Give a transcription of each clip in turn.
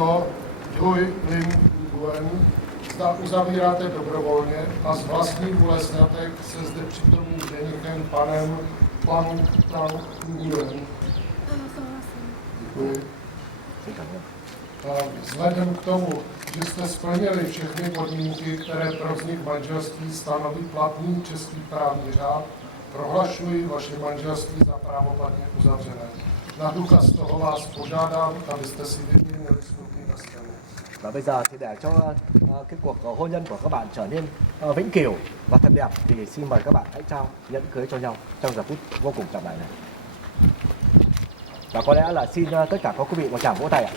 Co Dui Lim Guen, zda uzavíráte dobrovolně a z vlastní vůle sňatek se zde přítomným ženichem panem Pang Tang Nguyen. Děkuji. Vzhledem k tomu, že jste splnili všechny podmínky, které pro vznik manželství stanoví platný český právní řád, prohlašuji vaše manželství za právoplatně uzavřené. Na důkaz toho vás požádám, abyste si vyměnili smluvní prsteny. Và bây giờ thì để cho cái cuộc hôn nhân của các bạn trở nên vĩnh cửu và thật đẹp thì xin mời các bạn hãy trao nhẫn cưới cho nhau trong giờ phút vô cùng trọng đại này. Và có lẽ là xin tất cả các quý vị một tràng vỗ tay ạ.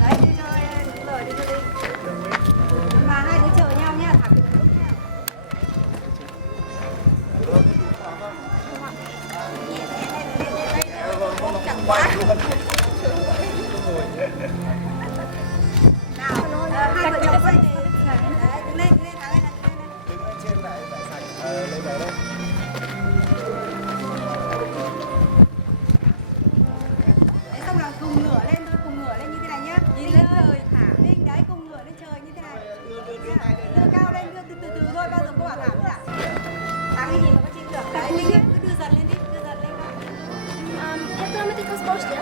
Đấy, đi cho lời đi cho đi. Mà hai đứa chờ nhau nhá. Chẳng quá. Nào, hai vợ chồng quay. Đấy, đứng lên, thắng lên. Đứng lên trên này phải sạch. Đây đây. Đấy, xong là cùng ngửa lên thôi, cùng ngửa lên như thế này nhá. Nhìn lên trời thả. Linh đấy, cùng ngửa lên trời như thế này. Đưa cao lên, đưa từ từ thôi, bao giờ cô bảo thả nữa ạ. Thắng đi nhìn nó có chịu được. Đấy, Linh cứ đưa dần lên đi, đưa dần lên thôi. Jak to máme teď společně?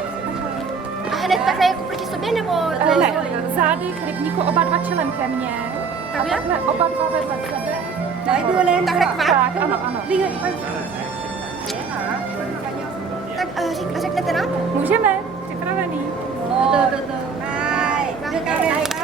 A hned takhle jako proti sobě nebo? Ne, zády k rybníku oba dva čelem ke mně. A takhle oba dva vedle sebe. Đấy, đưa lên. Tak, ano. Linh ơi, quay. Thế hả? Tak řeknete nám? Můžeme, připravený. Từ từ. Hai, đưa cao lên.